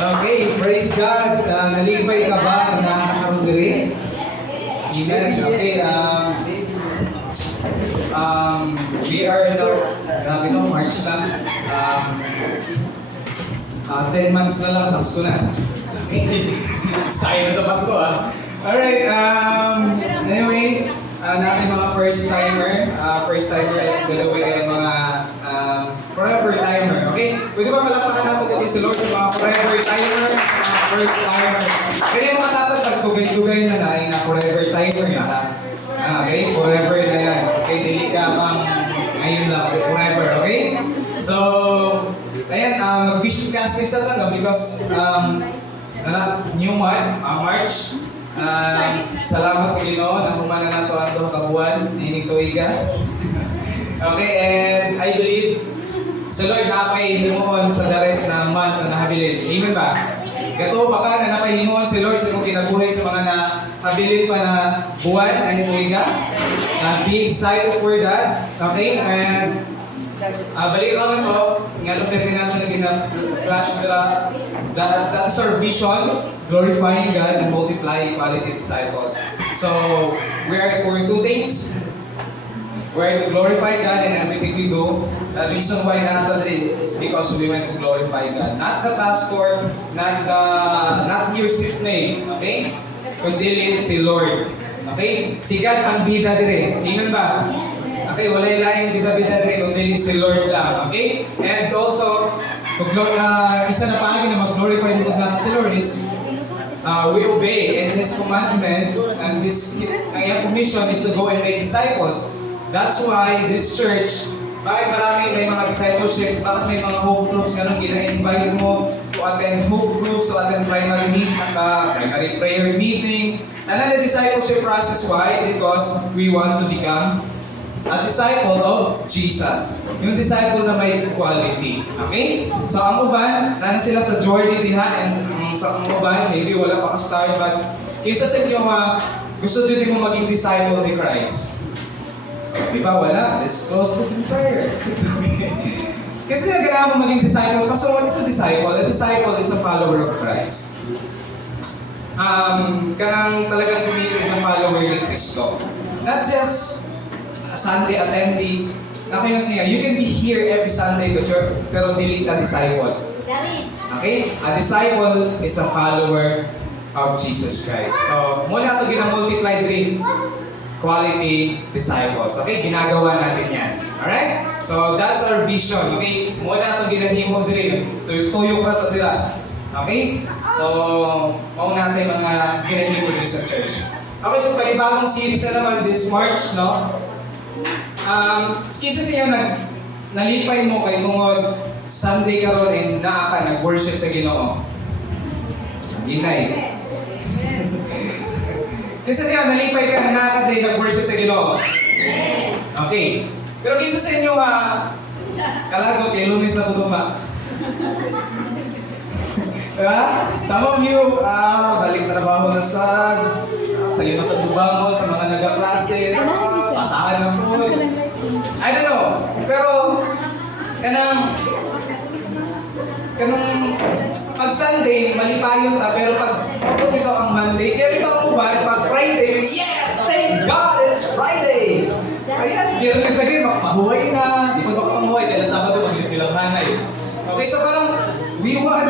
Okay, praise God. Nalipay ka ba na nakakaroon diri? Amen. Okay, we are in our, grabe no, March na. 10 months na lang, Pasko na. Sayang na sa Pasko Alright, anyway, natin mga first timer, by the way, ay mga forever timer, okay? Pwede ba palakpakan natin dito si Lord sa mga forever timer, mga first timer? Pwede mga dapat pagtugay-tugay na na forever timer na. Okay, forever na yan. Okay, dili ka pang ngayon lang, forever, okay? So, ayan, mag-vision casting sa tanong because new month, March. Salamat sa Ginoo na humana na ito ang 2 ka buwan, ining tuiga. Okay, and I believe sa Lord na apay himuon sa the rest na month na nahabilin. Amen ba? Kato baka na napay himuon si Lord sa kung kinabuhay sa mga nahabilin pa na buwan, ining tuiga. Be excited for that. Okay, and balik ako na to, nga nung terminado na gina-flash nila, that is our vision, glorifying God and multiplying quality disciples. So, we are for 2 things. We are to glorify God in everything we do. The reason why natin is because we want to glorify God. Not the pastor, not your seat name, okay? Kundi si Lord. Okay? Si God ang bida dire. Amen ba? Okay, walay laing bida-bida rin, kundi si Lord lang, okay? And also, isa na paagi na mag-glorify natin si Lord is we obey in His commandment, and ang commission is to go and make disciples. That's why this church, bakit marami may mga discipleship, bakit may mga hope groups, ganun, gina-invite mo to attend hope groups, to attend primary prayer meeting, and then the discipleship process, why? Because we want to become a disciple of Jesus. Yung disciple na may quality. Okay? So ang uban, nana sila sa journey diha, and sa ang uban, maybe wala pa ka-start, but kaysa sa inyo gusto nyo din mo maging disciple ni Christ. Di ba? Wala. Let's close this in prayer. Kasi kailangan mo maging disciple. So what is a disciple? A disciple is a follower of Christ. Kanang talagang committed na follower ni Kristo. Not just Sunday attendees. Okay, you can be here every Sunday pero dili ka disciple. Okay? A disciple is a follower of Jesus Christ. So, muna ito gina-multiply din quality disciples. Okay? Ginagawa natin yan. Alright? So, that's our vision. Okay? Muna ito ginahimo din. Tuyo ka ito dira. Okay? So, mauna natin mga ginahimo din sa church. Okay, so panibagong series na naman this March, no? Kisa siya nalipay mo kay tungod Sunday karon and naa ka nag-worship sa Ginoo. Inay. Kisa siya nalipay ka na naa ka day nag-worship sa Ginoo. Okay. Pero kisa sa inyo kalagot kay Lunes na tuduma. Diba? Some of you, balik trabaho na sayo na sa bubangon, sa mga nagaklase, pasahan na po. I don't know. Pero, kanang pag Sunday, malipayon ta, pero pag dito ang Monday, kaya dito ang uban, pag Friday, yes! Thank God, it's Friday! Yes, kira kasi lagi, makapahuay na, di pa makapahuay, dahil Sabado, maglipilang hanay. Okay, so parang, we want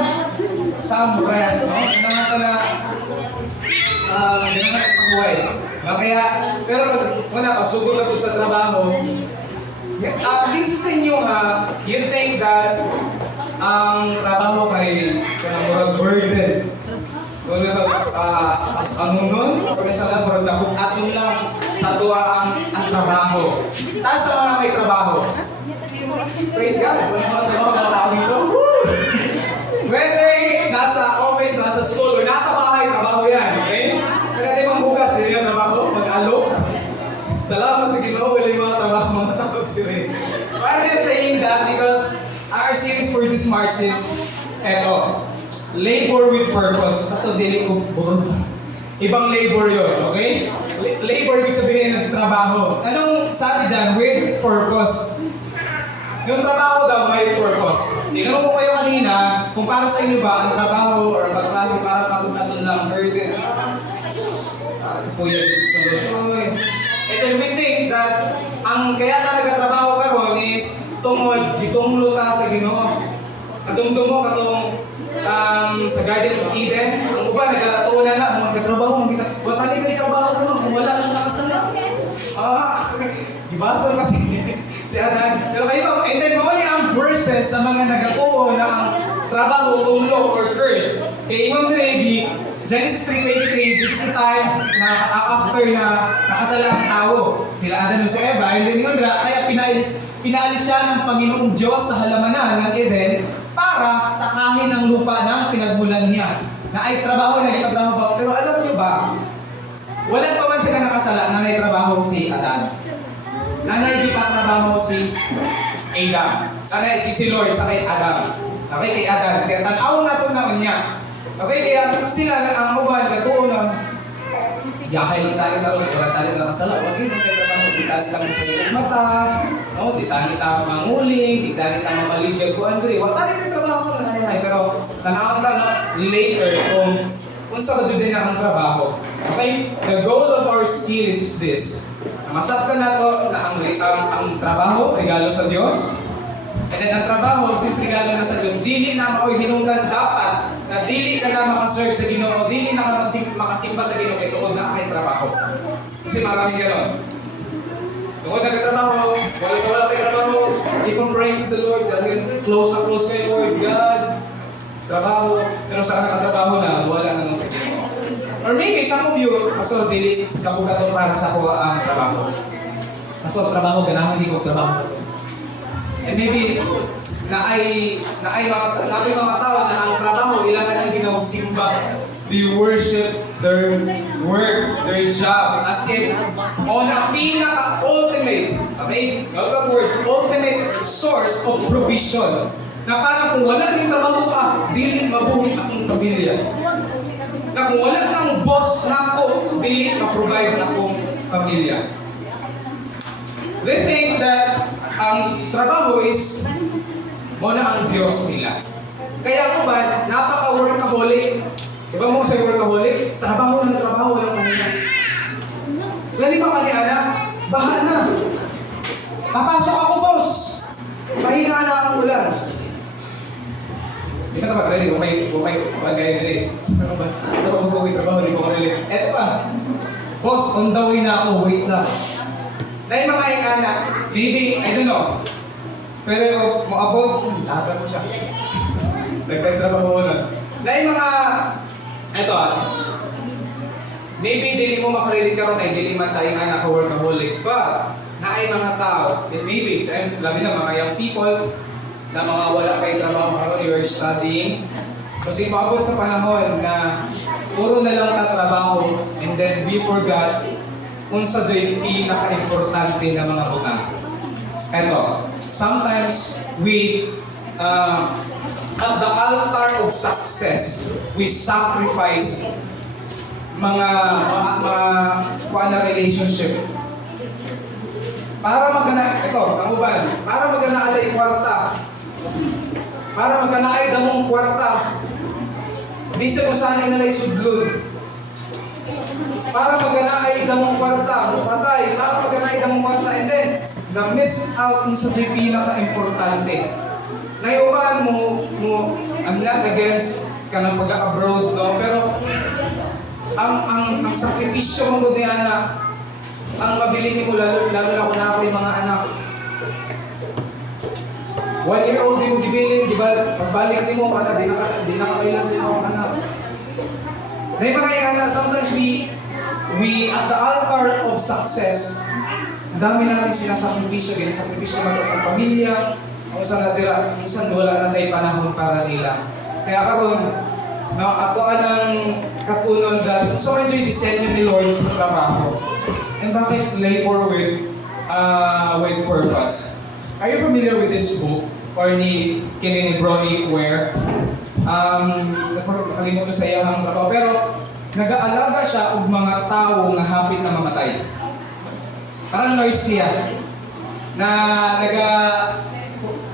some rest, no? Ganang pagbuhay. Kaya, pero pag sugod na po sa trabaho, this is in you, you think that ang trabaho kay kanang burden. Kung ito, as anunon, kung isa lang, murag dakot aton lang sa tuwa ang trabaho. Tapos sa mga may trabaho. Praise God, kung mga trabaho mga tao dito. Whether nasa office, nasa school, or nasa bahay, trabaho yan, okay? Pero di bang bukas, di nila trabaho, mag-alok. Salamat sa Ginoo, wala yung mga trabaho, mga tao sila. Why am I saying that? Because our series for this March is, labor with purpose. Kaso dili ko burod. Ibang labor yun, okay? Labor, ibig sabihin ng trabaho. Anong sabi dyan? With purpose. yung trabaho daw may purpose. Tinanong ko kayo kanina, kung para sa inyo ba ang trabaho or ang klase para kabutatun lang, burden. Ito po yan sunod. And then we think that ang kaya talaga trabaho karon is tungod gitunglo ta sa Ginoo. Kadumdumo katong sa Garden of Eden, ang uban nagatuon na mo nagtrabaho, wa tani kay trabaho karon kung wala lang nakasala. Gibasa kasi si Adan. Pero kayo, and then mawali ang verses sa mga nagatuon na ang trabaho, tulo, or curse. Kay Imam Direbi, Genesis 3:23, this is the time na after na nakasala ang tao. Sila Adan at si Eva, and then yun kaya pinalis siya ng Panginoong Diyos sa halamanan ng Eden para sakahin ang lupa ng pinagmulan niya. Na ay trabaho na ipatrabaho. Pero alam niyo ba, wala pa man sila nakasala na naitrabaho si Adan. Nanay di pa trabaho si Adam. Nanay si Lord sa kay Adam. Okay, kay Adam. Kaya tanaw na ito na niya. Okay, kaya sila ang uban, gatuon lang. Yahay lang tayo na rin. Wala tayo na nakasala. Huwag yun ang trabaho. Di tayo lang sa iyong mata. No? Di tayo manguling. Di tayo mamaligyan ko, Andre. Huwag tayo na trabaho ko na. Pero tanaw na later kung sa kadyo na ang trabaho. Okay? The goal of our series is this. Masabtan na to na ang trabaho, regalo sa Diyos. And then ang trabaho, since regalo na sa Diyos, dili na mao'y hinungdan dapat na dili ka na makaserve sa Ginoo, dili na makasimba sa Ginoo kay tungod na kay trabaho. Kasi maraming gano'n. Tungod na kay trabaho, wala kay trabaho, keep on praying to the Lord, close na close kay Lord, God, trabaho, pero sa nakatrabaho na, wala na sa Ginoo. Or maybe some of you, pastor, dili kabugaton para sa kuha ang trabaho. Pastor, trabaho, ganahan hindi ko trabaho, pastor. And maybe, naay mga tao na ang trabaho, ilangan ang ginawasimba. They worship their work, their job, as if on a pinaka-ultimate, okay? Note that word, ultimate source of provision. Na parang kung wala din trabaho ka, dili mabuhi akong pamilya. Na kung wala ng boss na ako, dili ma-provide akong pamilya. They think that ang trabaho is muna ang Diyos nila. Kaya ako ba, napaka-workaholic. Diba mo sa workaholic? Trabaho ng trabaho, walang pamilya. Lali ba ka ni Ana? Baha na. Papasok ako, boss. Mahina na ang ulan. Di ka tapat, ready? Umay, bagay dili. Sa pag-uwi trabaho, di ko karili. Eto pa. Boss, on the way na ako, wait lang. Dahil mga anak, maybe, I don't know. Pero maabot, tagal mo siya. Nagtatrabaho na. Dahil mga, eto maybe dili mo makarelate ka ron ay dili man tayong anak o workaholic. But, na ay mga tao, maybe, labi na mga young people, na mga wala kay trabaho karon, you're studying. Kasi maabot sa panahon na puro na lang tatrabaho and then we forgot kung sa JP pinaka-importante na mga butang. Eto, sometimes we, at the altar of success, we sacrifice mga relationship. Para magana, ito, ang uban, para magana alay kwarta. Para magana ay damong kwarta. Bisa kung saan ay nalay sudlod. Para magana ay damong kwarta, patay. Para magana ay damong kwarta, and then, na-miss out sa pinaka-importante. Naiuban mo, I'm not against ka ng pag-abroad, no? Pero, ang sakripisyo mo ni anak, ang mabili mo, lalo na kung na yung mga anak. 1-year-old di mo gibilin, di ba? Pagbalik di mo, di na kakailan sa mga anak. May mga anak, sometimes we at the altar of success, dami natin sinasakripisyo, ginasakripisyo natin ang pamilya, kung saan natira, minsan wala na tayong panahon para nila. Kaya karon, atoan ang katunon that so enjoy disenyo ni Lord sa trabaho. And bakit labor with purpose? Are you familiar with this book? Or ni Bronnie Ware? Nakalimutan ko sa iyang trabaho. Pero nag-aalaga siya og mga tao nga hapit na mamatay. Parang nurse siya na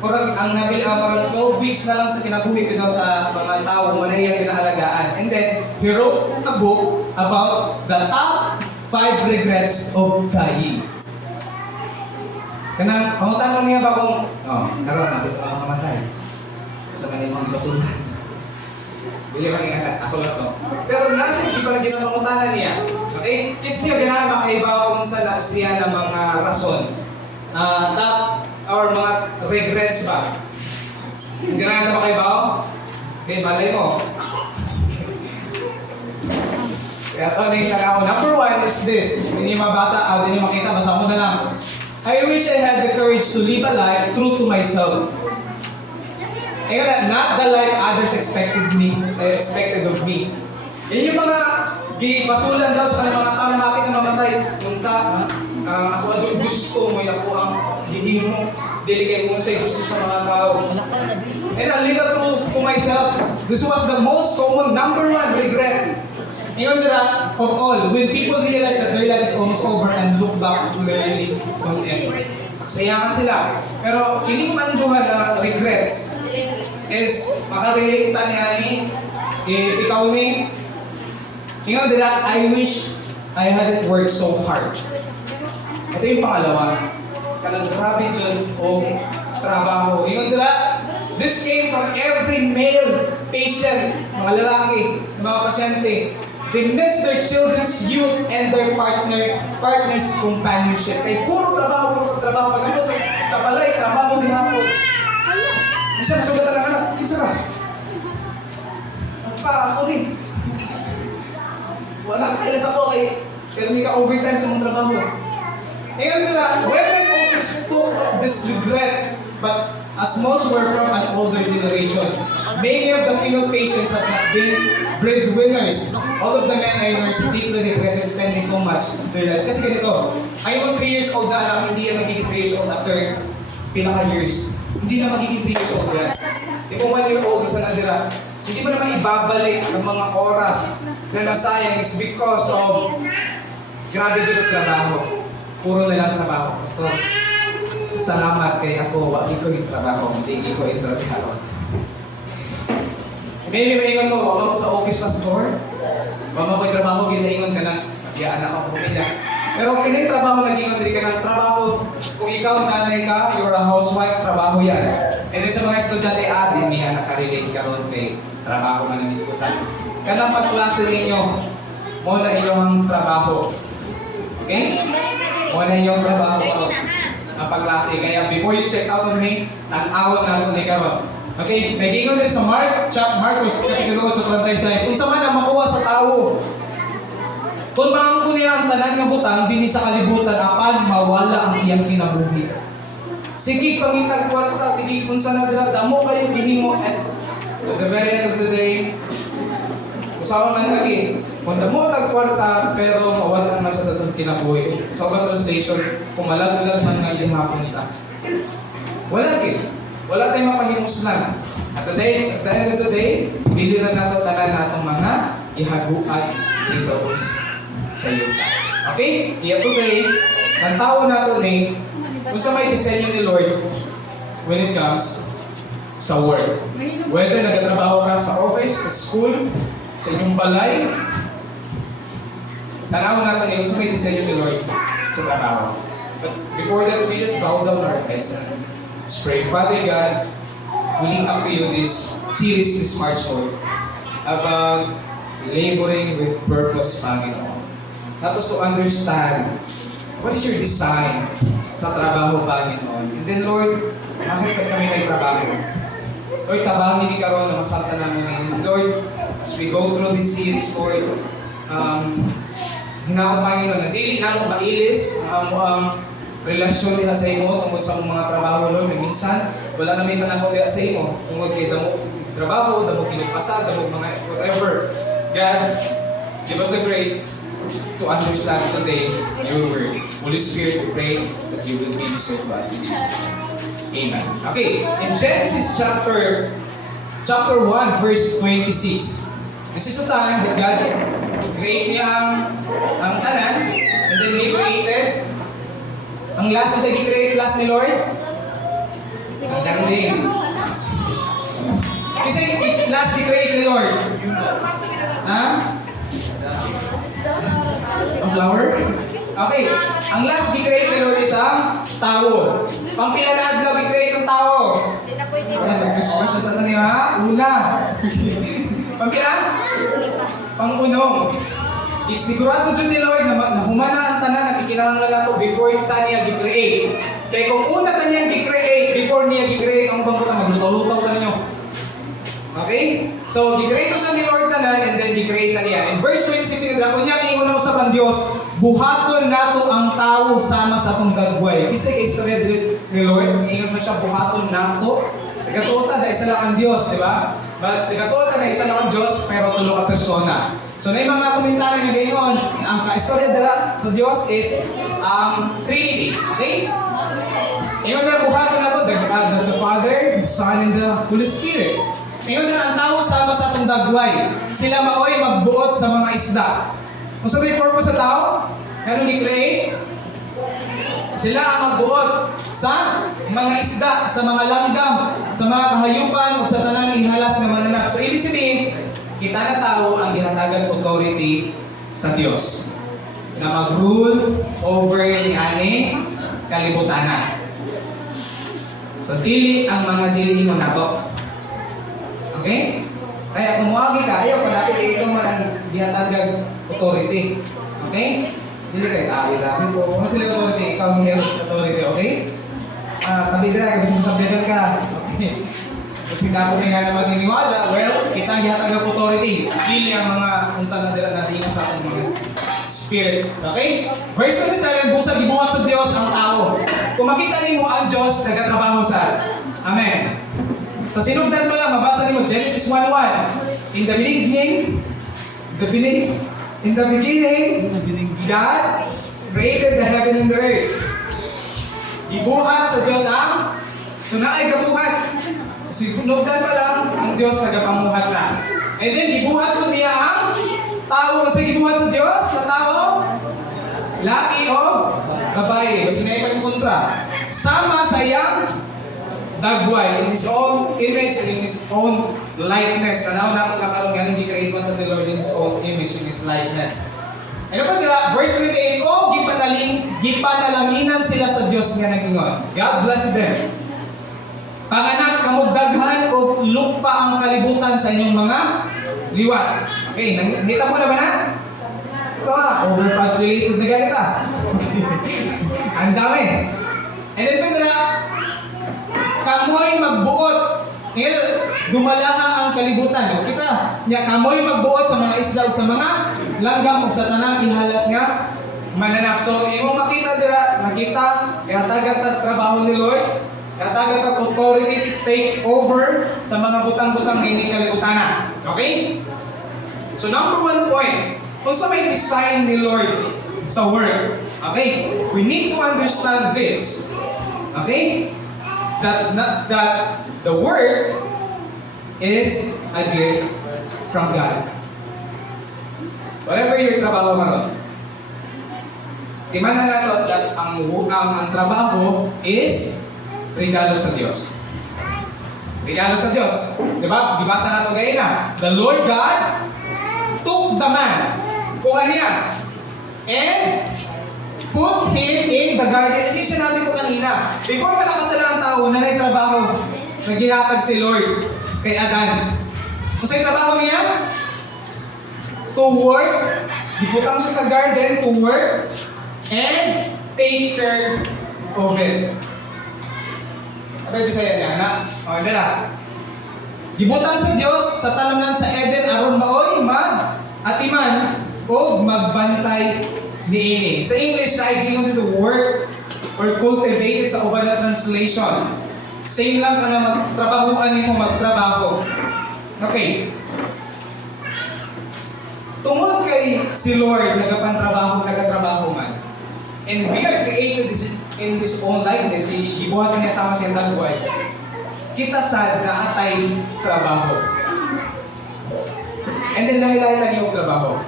Murag ang nabil parang 12 weeks na lang sa kinabuhi ko daw sa mga tao mo na iyang ginaalagaan. And then he wrote a book about the top 5 regrets of dying. Kanang pangutan mo niya ba kung karon natin ito mga mamatay. Sa kanila mga basultan. Hindi lang nga ako lang to. Pero nasa hindi pa na ginamangutanan niya. Okay? Kasi siya ganahan makaibaw kung sa siya ng mga rason. Top or mga regrets ba? Ganahan na makaibaw? Okay, malay mo. Kaya ito na yung ako. Number 1 is this. Hindi mabasa, hindi makita, basa mo na lang. I wish I had the courage to live a life true to myself. Not the life others expected of me. Yan yung mga gibasulan daw sa kanilang mga tao na hapit na mamatay. Yung ako adyo gusto mo, ako ang dihim mo. Dili kayo kung sa'yo gusto sa mga tao. And I live true to myself. This was the most common, number 1 regret. Ngayon dira, of all, when people realize that their life is almost over and look back to their life on end. Sayangan sila. Pero piling panduhan na regrets is makarelate ta ni ani, ikaw ni. Ngayon dira, I wish I hadn't worked so hard. Ito yung pangalawa. Kanang grabe dyan o trabaho. Ngayon dira, this came from every male patient, mga lalaki, mga pasyente. They miss their children's youth and their partner's companionship. Kaya puro trabaho. Pag ako sa balay, trabaho din ako. Minsan, nasugatan ng anak, kinsa ka? Ako rin. Wala ka kailas ako pero may ka-overtime sa mga trabaho. Ngayon nila, women also spoke of this regret, but as most were from an older generation. Many of the female patients have not been breadwinners. All of the men I nurse deeply regretted spending so much of their lives. Kasi ganito, ngayon 3 years old na alam, hindi yan magiging 3 years old after pinaka-years. Hindi na magiging 3 years old yan. Di mo 1 year old isa na dira. Hindi mo naman ibabalik ang mga oras na nasayang is because of grabe din ang trabaho. Puro na lang trabaho. Pastor, salamat kay ako, wag ko yung trabaho, hindi ko yung trabaho. Maybe maingon mo, wala mo sa office pastor. Wala mo yung trabaho, ginaingon ka na, biyaan ako pumila. Pero kining trabaho nag-ingon din ka ng trabaho. Kung ikaw nanay ka, you're a housewife, trabaho yan. And then sa mga estudyante, din niya nakarelate ka ron kay trabaho man ang iskutan. Kanang pagklase ninyo, mo na iyong trabaho. Okay? Mo na iyong trabaho ang pagklase. Kaya before you check out on me, tan-awon na ito ni karon. Okay, nag-ingon din sa Marcos Kapitulo 8:36. Kung sa man ang makuha sa tao, kung maangko niya ang tanan nga butang, dini sa kalibutan, apan mawala ang iyang kinabuhi. Sige, pangitag kwarta, sige, kung saan na damo kayo, gihimo, at the very end of the day, usawa man lagi, kung damo tag kwarta, pero mawala naman sa tatong kinabuhi. Sa ubang translation, kung malag-malag man nga ihapon ta. Wala gid. Wala tayong mapahimuslan. At the end of the day, biliran nato tanan natong mga ihaguan ni Jesus sa yuta. Okay? Kaya today, ang tao nato ni, kung sa may disenyo ni Lord, when it comes sa work. Whether nagtatrabaho ka sa office, sa school, sa inyong balay, tanaw natin ngayon sa may disenyo ni Lord sa trabaho. But before that, we just bow down our heads and let's pray. Father God, we link up to you this series this March, Lord, about laboring with purpose, Panginoon. Help us to understand what is your design sa trabaho, Panginoon. And then, Lord, bakit kami may trabaho? Lord, tabangin ni karon na masakta namin ngayon. Lord, as we go through this series, Lord, hinaon, Panginoon, na dili na mo mailis ang relasyon niya sa imo tungkol sa mga trabaho, Lord. Minsan, wala na may panahon niya sa imo tungkol kay damo trabaho, damo pinagpasa, damo mga whatever. God, give us the grace to understand today your word. Holy Spirit, we pray that you will minister to us in Jesus' name. Amen. Okay, in Genesis chapter 1, verse 26. This is the time that God created niya ang tanan, and then He created ang last na sa i-create last ni Lord? Ang landing. Kasi last gi-create ni Lord. Ha? Ang flower? Okay. Ang last gi-create ni Lord is ang tao. Pampila na adlaw gi-create ang tao. Christmas sa tatan niya, ha? Una. Pampila? Pangunong. Sigurado dyan ni Lord na humana ang tanan, nakikinahanglan na ito before ta niya gi-create. Kaya kung una ta niya gi-create, before niya gi-create, ang bangko na maglutaw-lutaw ta ninyo. Okay? So, gi-create sa ni Lord tanan, and then gi-create na niya. In verse 26, kung niya may unang usapan Diyos, buhaton nato ang tao sama sa atong dagway. Kasi kay Red ni Lord, ngayon na siya buhaton nato. Nagatuota na isa lang ang Diyos, di ba? But nagatuota na isa lang ang Diyos, pero tulo ka persona. So na yung mga komentaryo na gayon, ang kaistorya dala sa Diyos is Trinity. Okay? Ngayon na buhaton na ito, the Father, the Son, and the Holy Spirit. Ngayon na ang tao sama sa atong dagway. Sila maoy magbuot sa mga isda. Kung sa yung purpose sa tao, ganun i-create, sila ang magbuot sa mga isda, sa mga langgam, sa mga kahayupan, o sa tanang ihalas na mananap. So ibig sabihin, kita na tao ang gihatagan authority sa Diyos na mag-rule over ni ani kalibutan. So dili ang mga dili mo nato. Okay? Kaya kung muagi ka, ayaw palapit ikaw man ang gihatagan authority. Okay? Dili kayo tayo lang. Kung sila authority, ikaw ang authority. Okay? Tabi dira, kasi masabdagan ka. Okay? Kasi dapat nga naman niniwala, well, kita ang gihatag ng authority. Dili ang mga unsa na dila natin sa atong mga spirit. Okay? Verse 27, busa gibuhat sa Dios ang tao. Kung makita nimo ang Dios nagatrabaho sa. Amen. Sa sinugdan pa lang, mabasa nimo Genesis 1:1. In the beginning, God created the heaven and the earth. Gibuhat sa Dios ang sunaay gabuhat. Sinugdan pa lang, ang Diyos nagapamuhat na. And then, gibuhat mo niya ang tao. Sa gibuhat sa Diyos, na tao, laki o babae. Kasi na yung kontra. Sama sa iyang dagway, in His own image and in His own likeness. Tanaw natin nakaroon nga hindi create mo the Lord in His own image and His likeness. Ano pa dira? Verse 28, gipanalanginan sila sa Diyos nga nagingon. God bless them. Panganak, kamugdaghan o lupa ang kalibutan sa inyong mga liwat. Okay, nakita mo na ba na? Ito overpopulated na ganita. Ang dami. And then pwede na, kamoy magbuot. Ngayon, dumalaha ang kalibutan. Kita, kamoy magbuot sa mga isla o sa mga langgam o sa tanang ihalas nga mananap. So, yung makita dira, makita, katagan trabaho ni Lord, katagan authority take over sa mga butang-butang hindi kalibutan. Okay? So, number one point, kung sa may design ni Lord sa work, okay, we need to understand this. Okay? That the work is a gift from God. Whatever your trabaho karon, timan na nato that ang trabaho is regalo sa Diyos. Regalo sa Diyos. Diba? Gibasa nato gayon na. The Lord God took the man. Kuha niya. And put him in the garden. Ito yung sinabi ko kanina. Before malakasala ang tao, nanay trabaho na ginatag si Lord kay Adan. Kung sa'yo trabaho niya? To work. Dibutang siya sa garden to work and take care of it. Ano yung Bisaya niya, anak? O, hindi na. Gibutang sa Diyos sa talamnan sa Eden aron maoy mag-atiman o magbantay niini. Sa English, naigingon dito work or cultivated sa uban na translation. Same lang ka na magtrabahuan mo magtrabaho. Okay. Tungod kay si Lord nagatrabaho man. And we are created in His own likeness. Gibuhatan niya sama siyang dagway. Kita sad na atay trabaho. And then lahi-lahi tayo trabaho.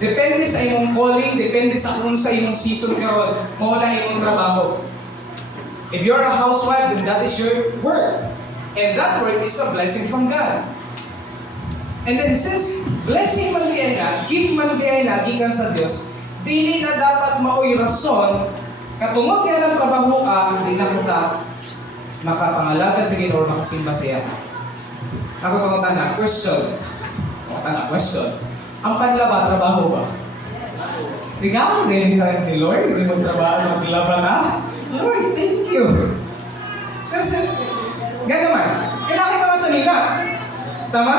Depende sa imong calling, depende sa kung sa imong season karon, mao na imong trabaho. If you're a housewife, then that is your work. And that work is a blessing from God. And then since blessing man diay na, gift man diay na, gikan sa Dios, dili na dapat maoy rason na tungod kaya ng trabaho ka, hindi na kita makapangalagad sa Ginoo or makasimba sa iya. Ako pangutan na, question. Question. Ang panlaba, trabaho ba? Regalo din ni Lord, hindi mo trabaho, maglaba na. Lord, thank you. Pero gano'n man, kailangan ka sa nina. Tama?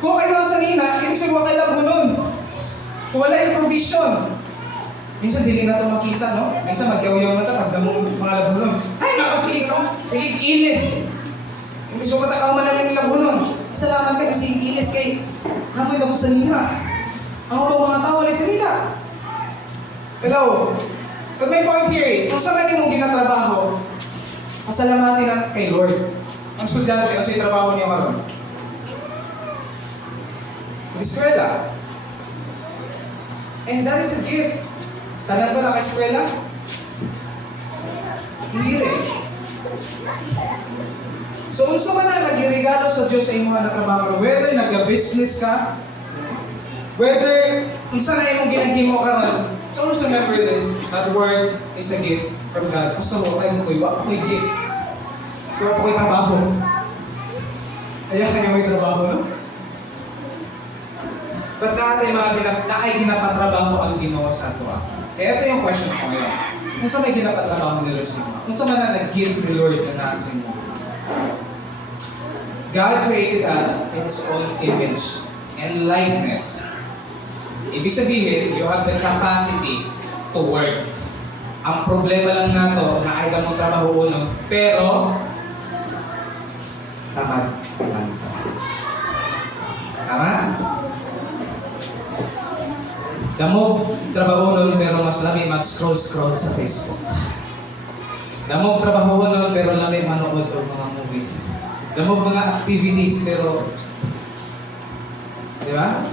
Kung kayo sa nina, ibig sabihin kayo lang nun. So wala yung provision. Minsan hindi na ito makita, no? Minsan magyaw-yaw na ito, pagdamong mga labunon. Ay, naka-free ito. Free ilis. Yung gusto ko takaw man na lang yung labunon. Salamat kayo kasi ilis kay namoy na po sa nina. Ako ba mga tao wala sa nina? Hello? But my point here is, kung saan mong ginatrabaho, pasalamatin na kay Lord. Ang estudyante kasi yung trabaho niya karon. Eskwela. And that is a gift. Tanan ba naka-eskwela? Hindi rin. So, unsa man ang nagregalo sa Diyos sa imo nga trabaho, whether nag-business ka, whether unsa na imong ginahimo karon, so always remember this, that word is a gift from God. Basta mo kayo ko, wa ako'y gift. Wa ako'y trabaho. Ayan na may trabaho, no? But natin ay ginapatrabaho ang Ginoo sa ato. Kaya ito yung question ko ngayon. Kung saan may ginapatrabaho ni Lord sa inyo? Kung saan man na nag-give ni Lord na nasa inyo? God created us in His own image and likeness. Ibig sabihin, you have the capacity to work. Ang problema lang nato, na ay mo trabaho uno, pero tamad lang. Tama? Damog trabaho nun pero mas lami mag-scroll sa Facebook. Damog trabaho nun pero lami manood og mga movies. Damog mga activities pero di ba?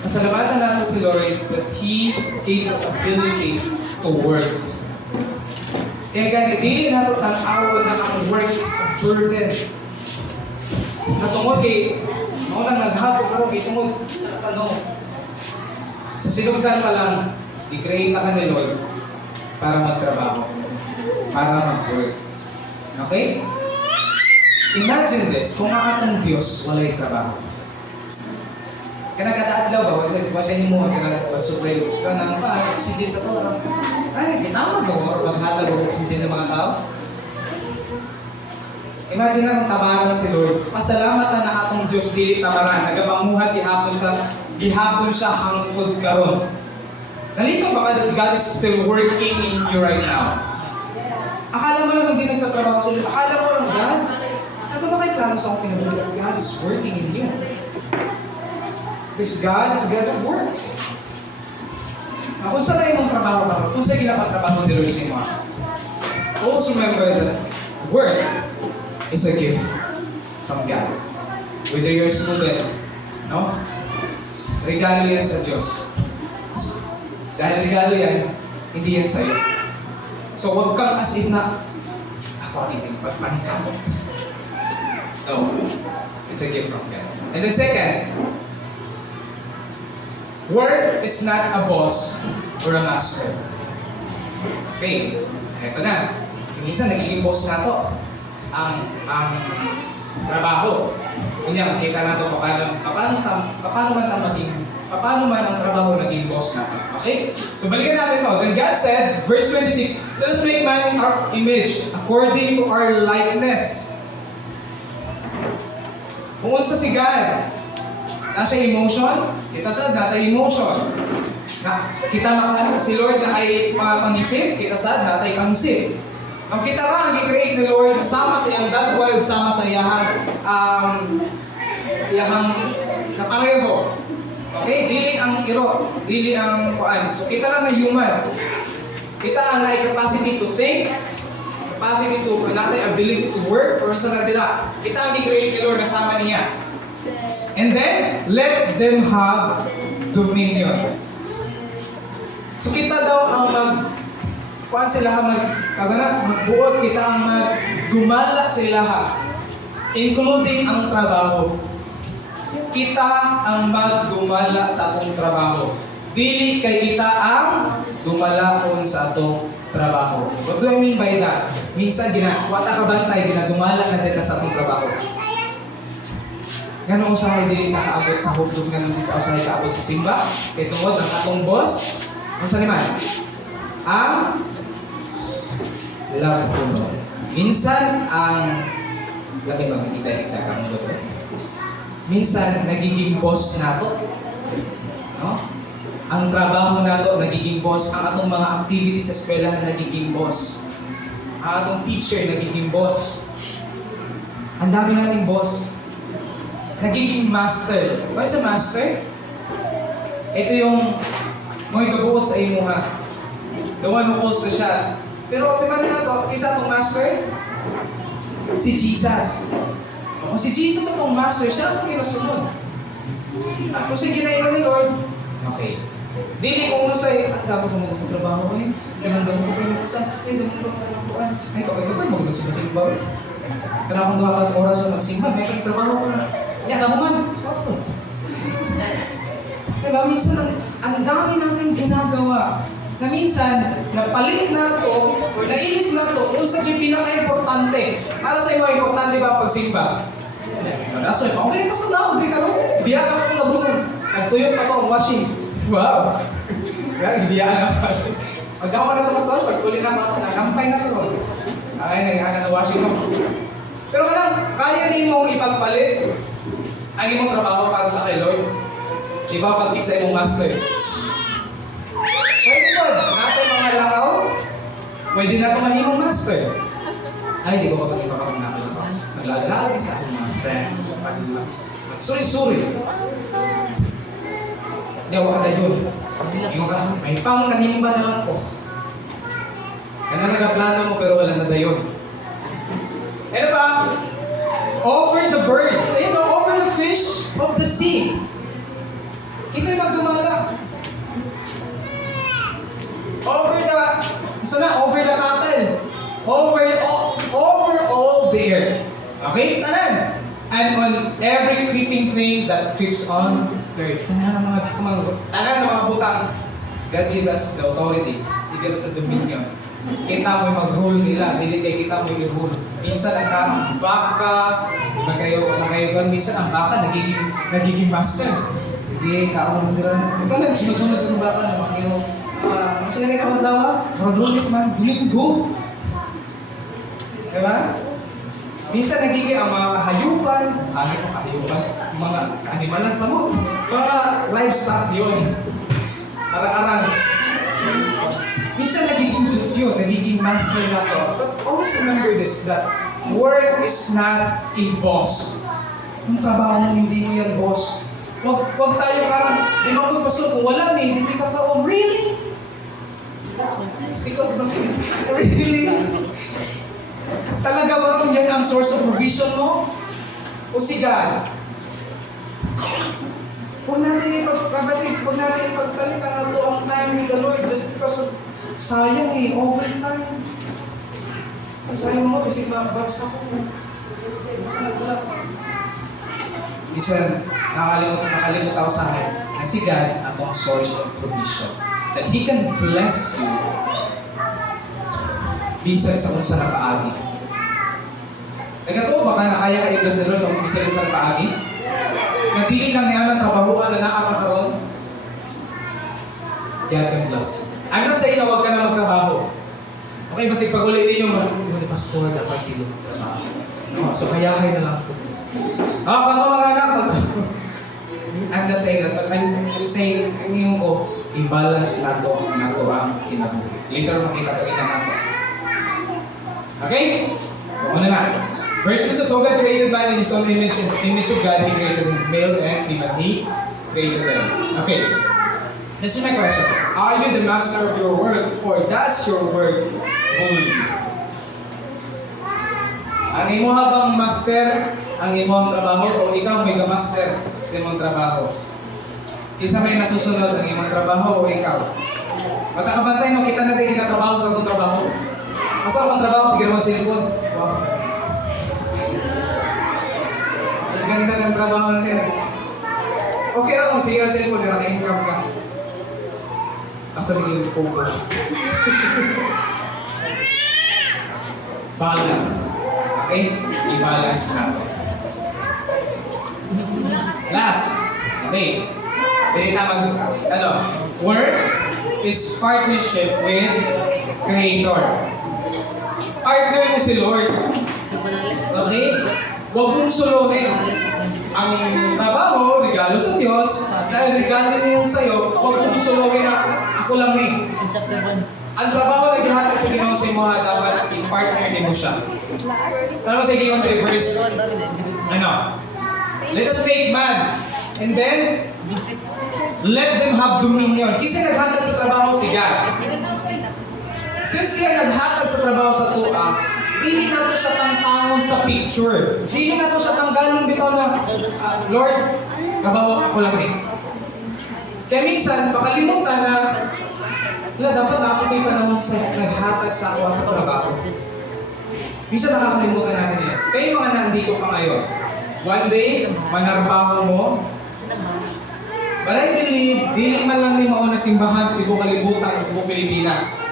Pasalamatan natin si Lord that He gave us ability to work. Kaya ganit, dili nato tan-awon na ang work is a burden. Natungod kay maunang naghagok karon itungod sa tanong. Sa sinugdan pa lang, i-create na ka ni Lord para magtrabaho, para mag-work. Okay? Imagine this, kung akatong Diyos, walay trabaho. Kanagkadaadlaw ba? Wasa niyo mo, mag-supply ka ng oxygen sa to. Ay, ginamag mo, or maghatag mo oxygen sa mga tao. Imagine na kung tabaran si Lord. Pasalamat na atong Diyos, dili tamaran. Nagapamuhat, gihapon siya hangtod karon. Nalikaw ba ka that God is still working in you right now? Akala mo lang hindi nagtatrabaho sa iyo. Akala mo lang, God, ano ba kayo plano sa akong kinabuhi? God is working in you. Because God is God that works. Kung saan tayo mong trabaho ka, kung saan ginapatrabaho ni Lord sa iyo, always remember that work is a gift from God. Whether you're a student, no? Regalo yan sa Diyos. Dahil regalo yan, hindi yan sa'yo. So huwag kang as if na, ako ang pagpanikamot. No. It's a gift from God. And then second, work is not a boss or a master. Okay, eto na. Minsan nagiging boss na to. Ang trabaho. Kunya, makita natin paano man ang trabaho naging boss natin. Okay? So balikan natin to. Then God said, verse 26, let us make man in our image, according to our likeness. Kung unsa si God, nasa emotion, kita sad nata emotion. Kita si Lord na ay pangisip, kita sad nata ay pangisip. Ang kita ra ang i-create ni Lord sama sa iyang dagway ug sama sa iyang kapareho. Okay, dili ang iro, dili ang kuan. So kita lang na human. Kita ang naay capacity to think, capacity to natin ability to work or sa nadira. Kita ang i-create ni Lord na sama niya. And then let them have dominion. So kita daw ang kuan sila magbuot kita ang maggumala sa ilaha, including ang trabaho. Kita ang maggumala sa atong trabaho. Dili kay kita ang dumalaon sa atong trabaho. What do I mean by that? Minsan wata ka bantay, ginadumala na dito sa atong trabaho. Ganun usahay dili nakaabot sa hukdog nga nang dito usahay kaabot sa simba. Kay tungod ang atong boss, unsa ni man? Ang love puno. Minsan ang labi ba kita kang luto. Minsan nagiging boss nato. No? Ang trabaho nato nagiging boss, ang atong mga activities sa eskwelahan nagiging boss. Ang atong teacher nagiging boss. Ang dami nating boss. Nagiging master. What is a master? Ito yung mga ikabuot sa imo ha. The one who calls the shot. Pero timan na to, isa itong master? Si Jesus. Kung si Jesus itong master, siya ang ginasunod. Kung siya ginaino ni Lord, okay. Dili ko mo sa'yo, dapat mo magtrabaho eh. Ganang daw mo kayo magkasal. Dapat mo magtrabahoan. Ay, kapag mo magsimba eh. Kaya akong 2 oras na magsimba, may trabaho ko na. Yan, ako man. Diba, minsan ang dami natin ginagawa na minsan, napalit na to o nailis na to kung sa yung pinaka-importante. Para sa iyo, importante ba pagsimba? That's why, okay, basta na ako, di ka no? Biyak ako ng labunod. Nagtuyot pa to ang washing. Wow! Kaya, biyaan ang washing. Magkawa na ito basta, pagtuli na ito, nakampay na ito. Ay, na washing mo. Pero kaya din mong ipagpalit ang imong trabaho para sa kay Lord. Diba, pagkit sa imong master. Pwede po, natin mga lakaw, pwede na ito mahimong master. Ay, di ko ba pag-iba ka nakalakaw? Naglalakad sa aking mga friends, magsuri-suri. Hindi ako kada yun. May pang nanimba na lang ko. Kaya nagaplano mo pero wala na dayon. Ano ba? Over the birds. Ayun o, over the fish of the sea. Kita yung magdumala. Over the cattle. Over all the earth. Okay? Tanan. And on every creeping thing that creeps on the earth. Tanan ng mga butang. God give us the authority. He give us the dominion. Kita mo yung mag-rule nila, dili kay kita mo yung rule. Minsan ang baka, minsan ang baka nagiging master. Hindi, kaon mo nila. Ikaw lang, sinusunod sa baka na mga kino. Kasi ganit ka magdawa, mag-release man, go. Diba? Minsan nagiging ang mga kahayupan, mga animalan sa mo, mga livestock yun. Arang-arang. Minsan nagiging Diyos yun, nagiging master na to. But always remember this, that work is not a boss. Yung trabaho mo, hindi mo yan boss. Wag tayo parang, di magpapasok, kung wala hindi ka ka-on. Really? Because really? Talaga ba yan ang source of provision mo? O si God? Huwag natin ipagpalit ang ato ang time with the Lord just because of sayang overtime. Sayang mo kasi babagsak ko. Minsan, nakakalimut ako sa akin na si God atong source of provision. That He can bless you bisan sa kung sa napaagi. Nagkatoo baka nakaya ka i-bless na Lord sa kung bisan sa napaagi? Nadili lang niya ng trabahuan na nakakaroon. God can bless you. I'm not saying na huwag ka na magtrabaho. Okay, basta ipag-ulitin yung mga pastor, dapat hindi magtrabaho. No? So, kayahay na lang po. Kung mga anak, I'm not saying that, but I'm saying, yung ko, i-balance nato ang kinabuhi. Later, makita ko rin naman. Okay? So, muna na. First, so God created man in His own image, in the image of God, He created male and female. He created them. Okay. This is my question. Are you the master of your work or does your work rule you? Ang imo habang master ang imong trabaho o ikaw may master sa imong trabaho? Kisa may nasusunod ang imong trabaho o ikaw. Matakabantay no, kita natin kinatrabaho sa itong trabaho. Asa akong trabaho? Sige naman cellphone. Wow. Ang ganda ng trabaho natin. Okay lang kung sige ang cellphone na naka-income ka. Asa rin yung pogo. Balance. Okay? I-balance natin. Last. Okay. Hindi tama. Work is partnership with Creator. Partner mo si Lord. Okay? Huwag mong suluhin. Ang trabaho, regalo sa Diyos, dahil regalo niya yung sa'yo, huwag mong suluhin na ako lang eh. Ang trabaho na gihatag sa Ginoo sa imo dapat i-partner din mo siya. Tama sa Ginoo verse. Let us make man. And then, let them have dominion. Kasi naghatag sa trabaho si God. Since siya naghatag sa trabaho sa tuwa, dili na to siya tangtangon sa picture. Dili na to siya tanggalon bitaw na, Lord, trabaho ako lang eh. Kaya minsan, makalimutan na, dapat ako may panahon sa naghatag sa ako sa trabaho. Minsan nakakalimutan natin yan. Kayo mga nandito pa ngayon, one day, manarbaho mo, but I believe, dili man lang ni mauna simbahan sa tibuok kalibutan sa tibuok Pilipinas.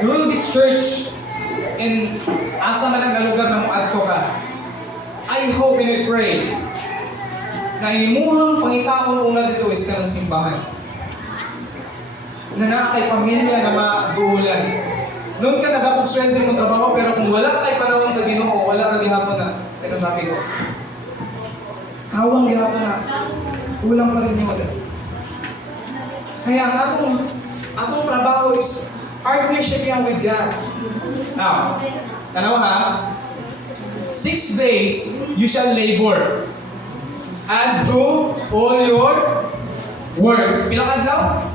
You will be church and asa man ang lugar na mo adto ka. I hope and I pray na imuhang pangitaon una dito is kanang simbahan. Na naa kay pamilya na maduulan. Noon ka nagapog sweldo mo trabaho pero kung wala kay panahon sa Ginoo, wala ra gihapon na. Sino sabi ko? Kawang gihapon na. Kulang pa rin yung wala. Kaya ang atong trabaho is partnership yan with God. Now, tanaw ha, 6 days you shall labor and do all your work. Pilang adlaw?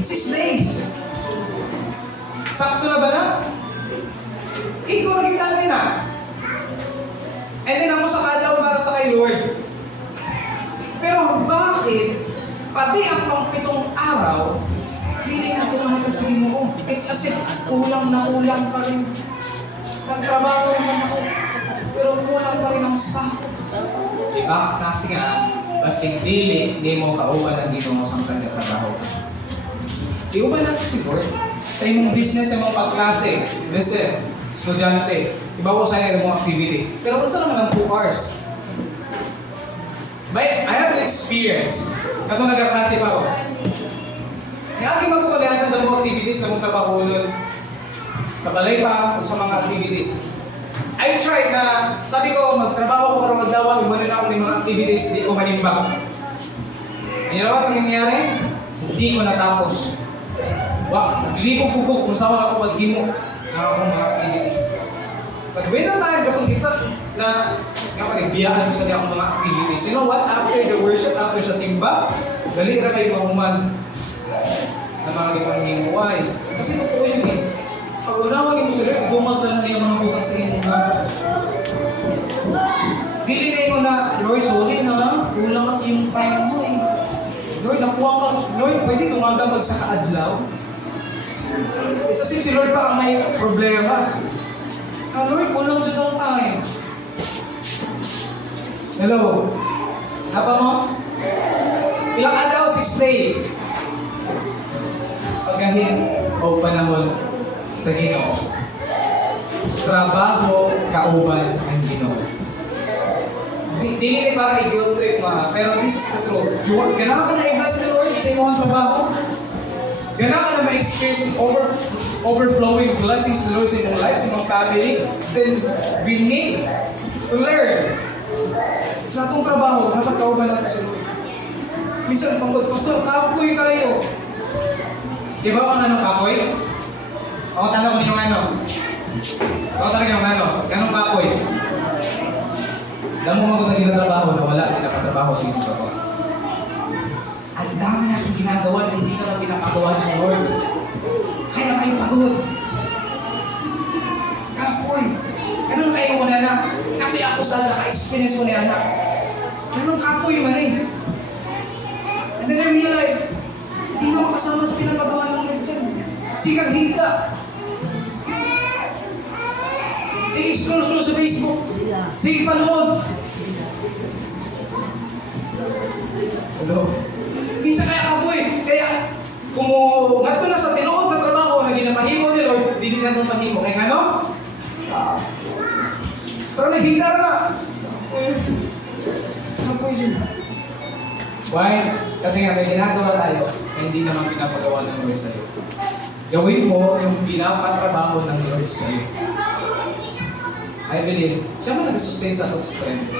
6 days. Sakto na ba na? Ikaw naging na. And then ako sa kadaw para sa kay Lord. Pero bakit pati ang pang-7 araw hindi na tumahatag sa Ginoo? It's as if ulang na ulang pa rin. Nagtrabaho naman ako, pero kulang pa rin ang sahod. Diba? Kasi nga, basig dili, hindi mo kauban ang Ginoo sa kanyang trabaho. Iuban natin si Lord sa imong business, sa imong pagklase. Listen, estudyante, iba ko sa inyo mong activity. Pero kung saan naman ang 2 hours? I have an experience. Kato nagkaklase pa ako. Agi man ko kalihan ng mga activities na mong trabahulon sa balay pa o sa mga activities. I tried na, sabi ko, magtrabaho ko karong adlaw, umanin ako ng mga activities, hindi ko manimbak. You know what ang nangyari? Hindi ko natapos. Naglibog ko kung saan ako maghimo ng akong mga activities. But when the time katong kita na nagbiyaan ko sa akong mga activities, you know what? After the worship, after sa simba, dali ra kayo mahuman na mga limang himuay. Kasi totoo yun eh. Pag unawan mo sila, dumag na yung mga butang sa inyong mga. Dili na yun na, Lord, sorry ha, kulang kasi yung time mo eh. Lord, nakuha ka, Lord, pwede tumaga pag sa kaadlaw. It's as if si Lord pa ang may problema. Lord, kulang dyan ang time. Hello? Hapa mo? Ilang araw? 6 days. Pagahin o panahon sa Ginoo. Trabaho, kauban ang Ginoo. Dili para i-guilt trip ma, pero this is the truth. Ganahan ka na i-bless the Lord sa iyong trabaho. Ganahan ka na ma-experience overflowing blessings ng Lord sa iyong life, sa iyong family. Then we need to learn. Sa itong trabaho, dapat kauban natin sa Lord. Minsan, pangod, Pastor, kapoy kayo. Di ba kung anong kapoy? Ako tanong ko yung ano. Ako tanong yung ano. Ganong kapoy? Damo mo kung naging-trabaho na wala na nakatrabaho sa ito sa Lord. Ang dami natin ginagawa na hindi naman pinapagawa ng Lord. Kaya kayo pagod. Kapoy. Ganun kayo mo na anak. Kasi ako sa naka-experience ko ni anak. Ganun kapoy man eh. And then I realized, Sige, panood. Hello? Kisa kaya ka boy. Kaya, kung ngadto na sa tinuod na trabaho na ginapahimo ni Lord, dili na ito mahimo. Kaya ano? Pero naghindar na. Ano po yun? Why? Kasi nga may ginagawa tayo na hindi naman pinapagawa ng Lord sa'yo. Gawin mo yung pinapatrabaho ng Lord sa'yo. I believe, siya mo nag-sustain sa atong strength.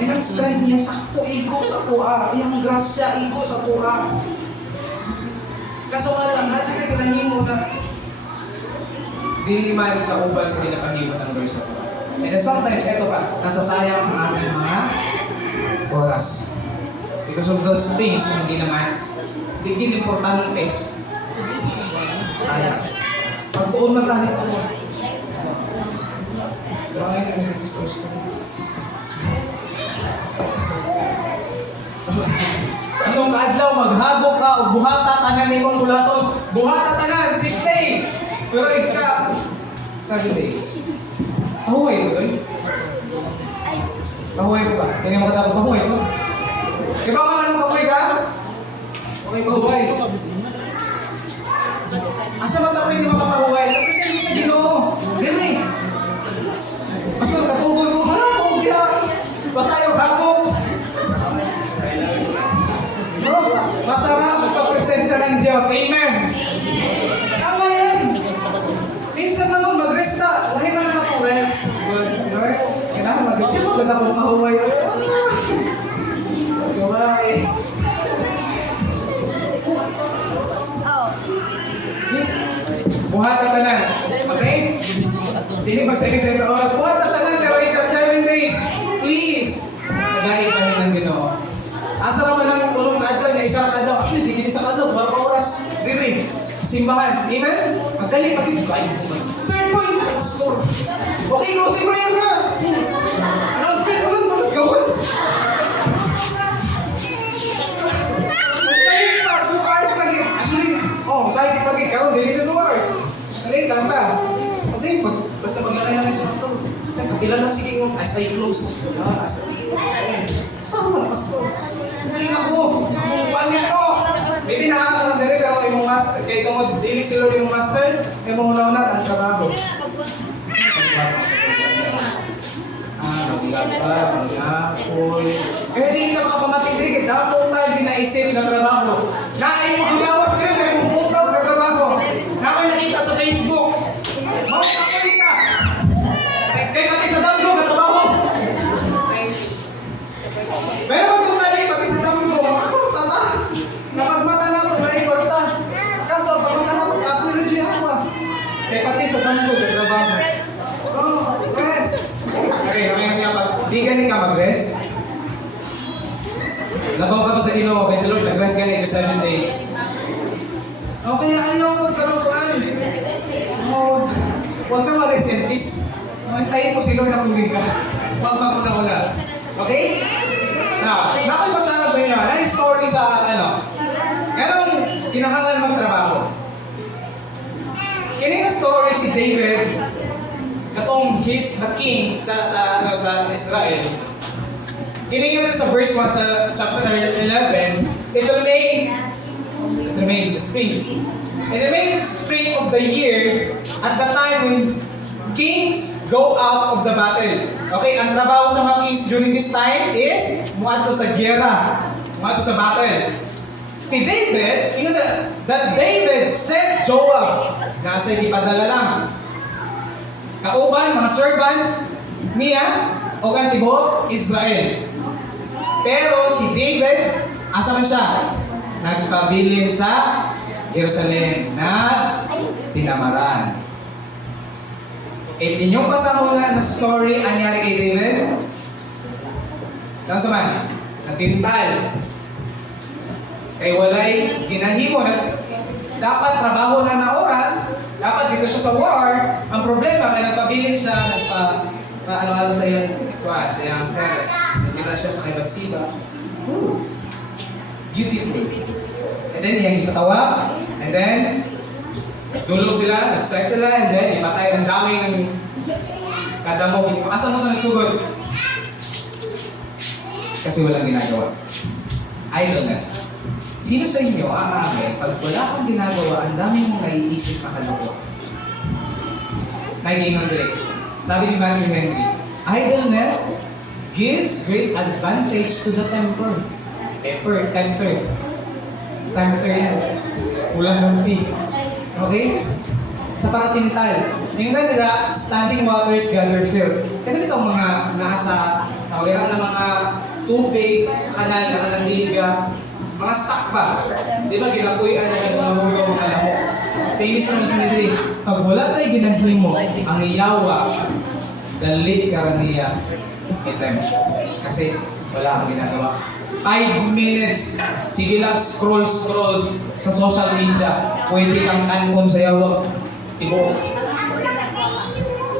Eh, nag-strength niya, sakto, iko sa tuwa. Iyang grasya, iko sa tuwa. Kaso nga lang, kasi na ginahimo na di man kauban sa ginapahimo ng Lord sa tuwa. And then sometimes, eto pa, nasasayang ang ating mga oras. Because of those things na hindi naman, hindi importante. Sayang. Pagtuon man tayo ako. Bakit ka nasa discourse ko? Sa anong kaadlaw, maghagok ka o buhata tanan ni mong bulaton. Buhata tanan, 6 days. Pero ika, 7 days. Pahuway ko doon? Pahuway ko ba? Hindi mo katapos pahuway ko? Di ba kung anong pahuway ka? Okay, pahuway. Asa mata pwede makapahuway? Sa presensya sa Ginoo. Dili. Basta katugol ko, tugol diha. Basta yung hagok. No? Masarap sa presensya ng Diyos. Amen. Tama yan. Minsan naman mag-rest na. Lahi ka na akong rest. Good. Lord, kailangan mag-rest. Siya maganda akong mahuway. Mahuway. Yes. Buhat na tanan. Okay? Hindi magsayang sa oras. Buhat na tanan. Pero ika 7 days. Please. Nagahit kami ng Ginoo. Asa naman ang tulong kaadlaw niya. Isang kaadlaw. Actually, di kita sa kaadlaw. Para oras. Diri. Simbahan. Amen? Magdali. Pag-ibig. Third point. Pastor. Okay, closing prayer na. Announcement mo lang. Tulad gawas. Magdali pa. 2 hours lang yun. Actually, excited pag ikaw, dili 2 hours. Late lang ta. Okay, basta maglakay lang sa pastor. Kapila lang sige kung as I close. Saan mo na pastor? Galing ako. Akong pangit ko. Maybe nakakatalang diri pero imong master. Kaya ito mo, dili sila imong master. Imong una-una ang trabaho. Maglapoy. Kaya di kita makapamatig-dig. Dapat tayo dinaisip na trabaho. Naay mo ang lawas ka rin. May bumutaw na trabaho. Na ako'y nakita sa Facebook. Mautakay ka. Kaya pati sa damgo na trabaho. Pero pag tumalay, pati sa damgo, ako matata. Napagmata na ito, na-iporta. Kaso, pagmata na ito, ako'y review ako ah. Kaya pati sa damgo na trabaho. Rest. Okay, siya pa. Di gani ka mag-rest. Labaw ka pa sa Ginoo kay sa Lord, nag-rest gani ka 7 days. Okay, ayaw magkaroon. Huwag ka mag-rest and please. Tayin mo si Lord na kunin ka. Huwag maguna-una. Okay? Now, nako'y pasarap sa inyo. Nice story sa ganong kinahanglan magtrabaho. Kini na story si David katong he's the king sa Israel. Kiningan sa verse 1 sa chapter 11, it remained the spring. It remained the spring of the year at the time when kings go out of the battle. Okay, ang trabaho sa mga kings during this time is muadto sa giyera, muadto sa battle. Si David, tingnan that David sent Joab, nasa ipadala lang. Kauban, mga servants niya, o kan tibuok Israel. Pero si David, asa man siya? Nagpabilin sa Jerusalem na tinamaran. Okay, inyong pasahon na story anyari kay David? Nasa man? Natintal. Kay walay ginahimo. Dapat trabaho na oras. Dapat dito siya sa war. Ang problema, kaya nagpabilin siya, ano sa iyong kuwan, sa iyong terrace. Nagkita siya sa kay Bathsheba. Beautiful. And then, iyang ipatawa. And then, dulong sila, nag-sex sila, and then, imatay ng dami ng Kada mo, asa mo ito nagsugod? Kasi walang ginagawa. Idleness. Sino sa inyo, aamin, pag wala kang ginagawa, ang dami mong naiisip na kalokohan? Nagiingon direct. Sabi ni Matthew Henry, idleness gives great advantage to the tempter. Tempter. Tempter yan. Ulang ng tea. Okay? Sa paratinital. Yung nila, standing waters gather fill. Kaya itong mga nasa, tawagin ng mga tubig sa kanal, nakalandiliga, mga stock ba? Di ba, ginapuyan na siya mga lugaw, mga lamok. Sa inis naman sa nidri, pag wala tayo ginahimo, ang iyawa, dalit karaniya, item. Kasi wala kang ginagawa. 5 minutes, sige lang scroll sa social media, pwede kang kanon sa yawa, tibuok.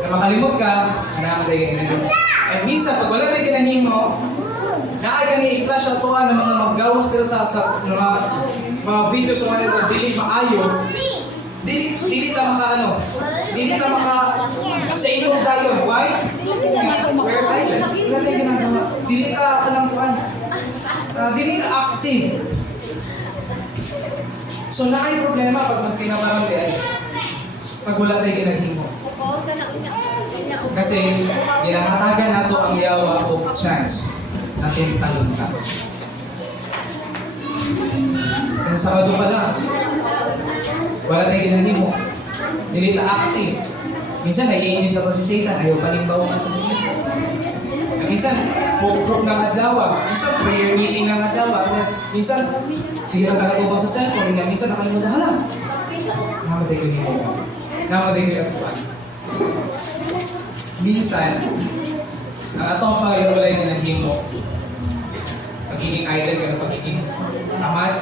Na makalimot ka, namatay ka ginagawa. At minsan, pag wala tayo ginahimo, naagani i-flash out ko ng mga maggawas nila sa mga video sa mga dili maayo, dili ta maka ano, dili ta maka say no tayo. Why? Where tayo? Wala tayong ginagawa. Dili ta kanang kuan. Dili ta active. So naay problema pag magtinamarang di ay pag wala tayong ginahimo. Kasi ginahatagan nato ang yawa o chance natin talon ka. Ang Sabado pa lang, wala tayong ginahimo. Dili ta active. Minsan nai-engage sa to si Satan, ayaw palimbaw ka sa dili. Minsan, hope group ng adlaw. Minsan, prayer meeting ng adlaw. Minsan, sige lang nakatubang sa cellphone. Minsan, nakalimutan, hala! Namatay ko nito. Namatay ko yung atuan. Minsan, ang atong pag-iwalay na nahimo, pagiging idol ka ng pagiging tamad,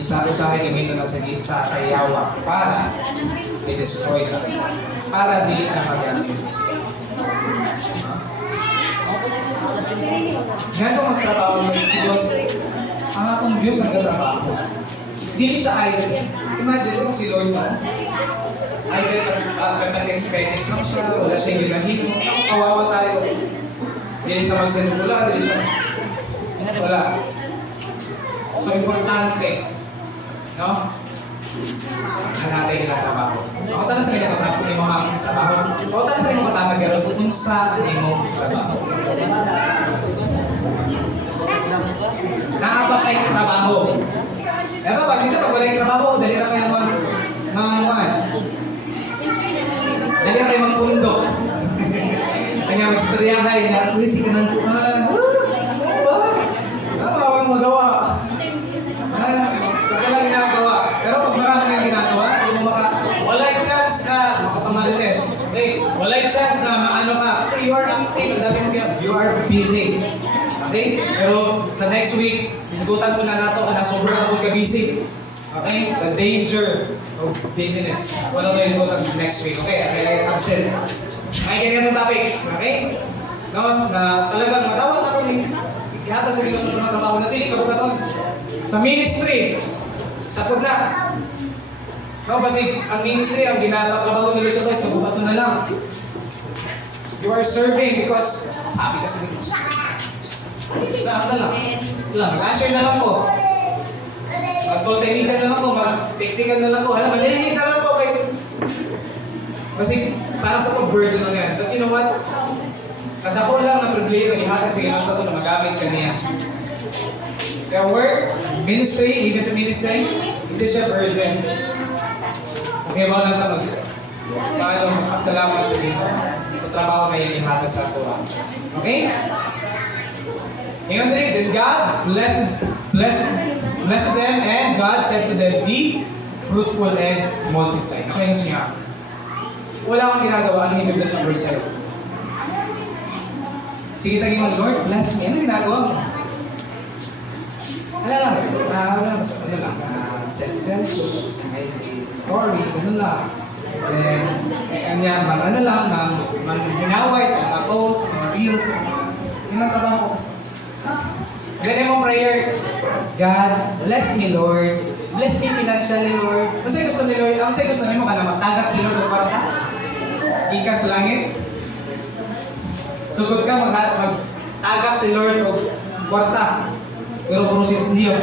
isa-usahin imito na sa sayawa para i-destroy ka. Para dili na mag-ano. Ganito magtrabaho ng Diyos. Ang atong Diyos ang katrabaho. Dili siya idol. Imagine kung si Lord mo, idol expected lang siya, wala siyang ginahimo. Kawawa tayo. Dili siya magsinula, dili siya wala. So importante, no? Hanapin nila trabaho. Ako talaga sa nila trabaho, yung mga trabaho. Ako talaga sa nila matatagaro kung sa imong trabaho. Naaba kay trabaho. Eto, pag isa pag wala yung trabaho, dali na kayo mga dali na kayo magpundo. Kanya magstoryahay na, uy, si ka ng kuhan. Wala magawa. Wala ginagawa. Pero pag marami kang ginagawa, wala'y chance na makapamalites. Okay? Wala'y chance na maano ka. Kasi you are active. Ang dami mo you are busy. Okay? Pero sa next week, isigutan ko na nato ka na sobrang ako ka-busy. Okay? The danger of busyness. Wala tayo isigutan next week. Okay? Kaya absent. Ay, ganyan ang topic. Okay? No? Na talagang matawag ako ni yata sa Diyos sa trabaho na dili kabugaton. Sa ministry, sakot na. No, kasi ang ministry, ang ginatrabaho nila sa Diyos, kabugaton na lang. You are serving because sabi kasi dito. Saan na lang? Mag-answer na lang ko. Mag-multimedia na lang ko. Mag-tiktikan na lang ko. Malilihit na lang ko kay... Kasi para sa burden lang yan. But you know what? Kada ko lang na privilege na ihatag sa Ginoo sa ito na magamit ka niya. Kaya work, ministry, even sa ministry, hindi siya burden. Okay, mga lang tamag. Paano magpasalamat sa Ginoo sa trabaho na yan ihatag sa ito. Okay? Ngayon din, then God blessed them and God said to them, be fruitful and multiply. Okay, yung siya. Wala akong ginagawa, ano yung bless ng verse 7? Sige, tagin mo, Lord, bless me. Ano ginagawa mo? Ano lang? Ano lang? Self-books, story, ganun lang. Then, ano lang, hinaway sa mga posts, mga reels. Yun ang trabaho ko. Ganyan mo prayer, God, bless me, Lord. Bless me financially, Lord. Masaya gusto ni Lord, masaya gusto ni mo ka na magtagat si Lord o parang ka? gikan sa langit. Sugod ka mag-tagak si Lord o kwarta. Pero proses niyo.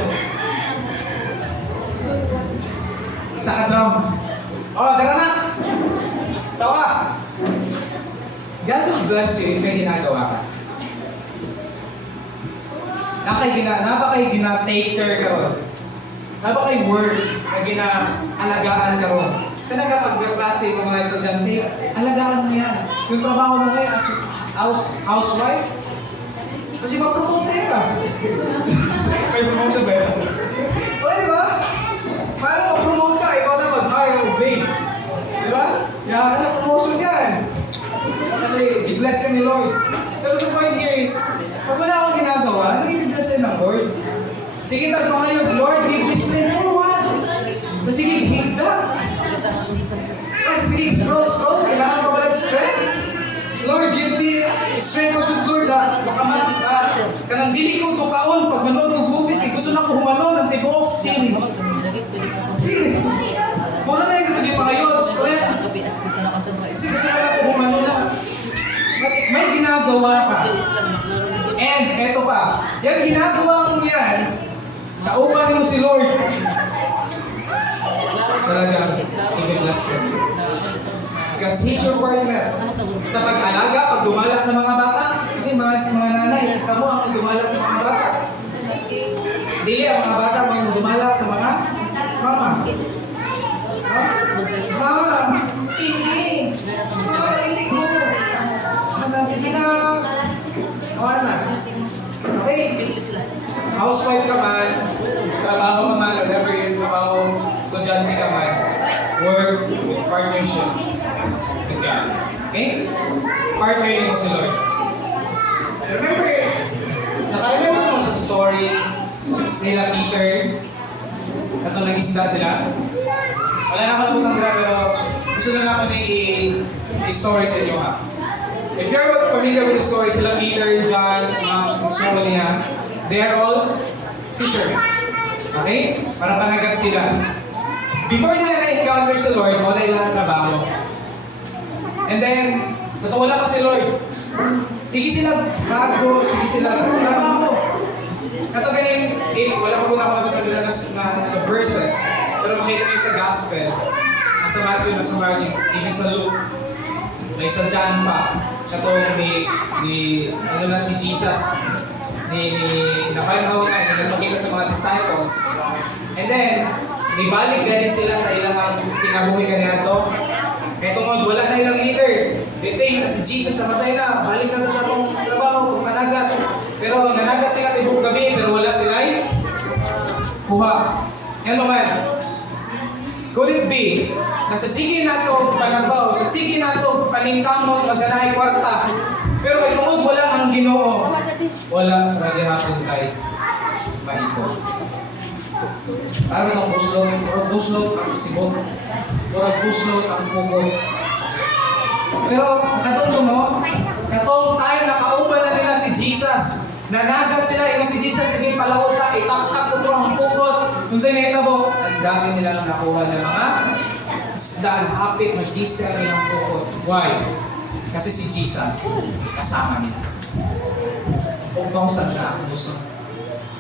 Isa ka drums. Oh, daranak! Sawa! God will bless you if may ginagawa ka. Na ba kayo gina-take care ka ron? Na ba kayo work na gina-alagaan ka ron? Talaga pag-klase sa mga estudyante, alagaan mo yan. Yung trabaho mo ngayon as housewife, kasi mapromote ka. May promotion ba yun? O, di ba? Paano ma-promote ka? Ikaw na mag-hire o babe. Di ba? Yan ka na promotion yan. Kasi i-bless ka ni Lord. Pero the point here is, pag wala akong ginagawa, ano i-bless ng Lord? Sige, tagpa kayo, Lord, i-bless na mo, what? So sige, higda. Kasi sige, scroll. Kailangan pa ba strength? Lord, give me strength to Lord. Baka kanang dili ko tukaon pag manood ng movies, gusto na ko humano ng tibuok series. Really? Kung ano na yung katagin pa ngayon, strength. Kasi gusto na ko humano na. May ginagawa ka. And, eto pa, yan ginagawa mo yan, nauban mo si Lord. Talaga, i-bless ka. Because He's your partner. Sa pag-alaga, pag dumala sa mga bata, sa mga nanay, kamo ang dumala sa mga bata. Dili ang mga bata mo yung dumala sa mga mama. Mama, hindi. Mga kalinig mo. Sige na. Awan na. Okay? Housewife ka man, trabaho ka man, whatever yung trabaho, estudyante ka man, work with partnership with God. Okay? Partnering mo si Lord. Remember, naka-remember mo sa story nila Peter, na nag-isda sila? Wala na kalimutan sila, pero gusto na ako na i-story sa inyo ha. If you're familiar with the story, sila Peter, John, mga gusto niya, they are all fishermen. Okay? Para panagat sila. Before nila na-encounter si Lord, wala ilang trabaho. And then, totoo lang pa si Lord. Sige sila bago, sige sila trabaho. Kato ganin, wala ko na makakatanda na verses. Pero makita niyo sa Gospel, nasa Matthew, nasa Mark, even sa Luke, may sa John pa. Siya to si Jesus, napanhaw na, nagpakita sa mga disciples. And then, nibalik galing sila sa ilang pinabuhi kanina to. Kaya tungod, wala na ilang leader. Detain na si Jesus, namatay na. Balik na to sa itong trabaho, panagat. Pero nanagat sila tibok gabi, pero wala sila kuha. Yan naman. Could it be na sa sige nato panabaw, sa sige nato paningkamot, maganahay kwarta, pero kay tungod wala ang Ginoo, wala ragihapon kay mahiko. Para itong buslot ang sibot, or buslot ang pugod. Pero katong time nakauban na nila si Jesus, nanagat sila, yung si Jesus sige palawta, itaktak ko ang pukot. Kung sa inahitabo, ang dami nilang nakuha ng mga isda, hapit, mag-gisel nilang pukot. Why? Kasi si Jesus, kasama nila. Upang saan na ang gusto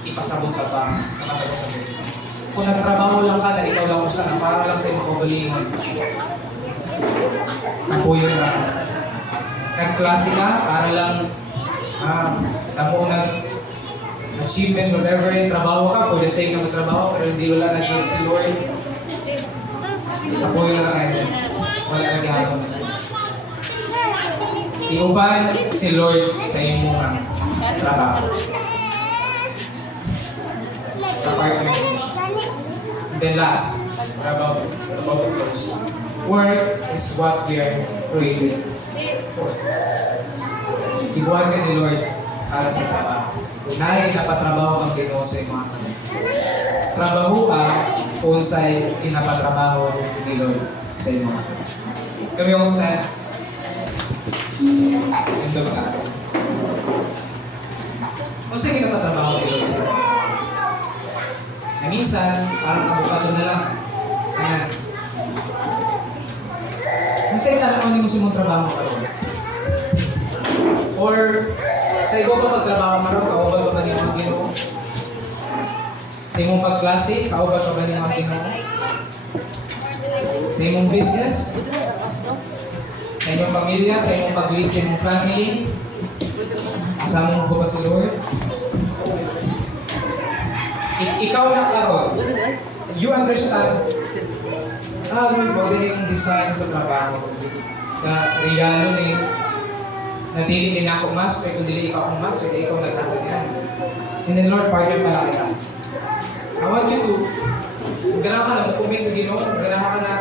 ipasabot sa matagos-sabot. Kung nagtrabaho lang ka na ikaw lang usan, para lang sa iyong pagalingon. Napuyo na. Nagklase ka, para lang achievements, whatever yung trabaho ka, for the sake na magtrabaho, pero hindi wala na-join si Lord. Napuyo na kayo. Wala nag-ahasang na siya. Iuban si Lord sa iyong mga trabaho. Sa partner. And then last, about to close. Work is what we are created for. Ibuhat ka ni Lord para sa trabaho. Unahin napatrabaho ang Ginoo sa iyong mga kamay. Trabaho ka kung sa'y pinapatrabaho ni Lord sa iyong mga kamay. Kami all stand. Ito ba ka? Kung sa'y pinapatrabaho ni Lord sa iyong mga kamay. Na minsan, parang abukado na lang. Ayan. Kasi tanong mo si mong trabaho karon. Or sa iba ba pagtrabaho karon, kauban ba ni mga Ginoo? Sa imong pagklase, kauban ba ni mga Ginoo? Sa imong business? Sa inyong pamilya, sa imong pag-lead sa imong family? Kasama mo ba si Lord? If ikaw na karon, you understand, Lord, bagay yung design sa trabaho. Na regalo ni, na dili din ako mas, kaya kung dili ikaw ang mas, kaya ikaw nagtatagyan. And then Lord, partner pala kita. I want you to, kung ganahan ka na, mag-commit sa Ginoo, kung ganahan ka na,